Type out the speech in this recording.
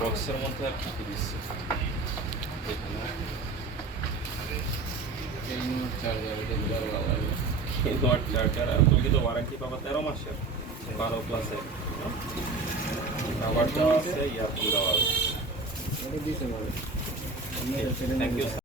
বক্সের মধ্যে আর কি দিচ্ছে চার্জার আর তুমি তো ওয়ারেন্টি পাবা 13 মাসের 12 প্লাসের আবার দেওয়া আছে ইয়ারফোন দেওয়া আছে থ্যাংক ইউ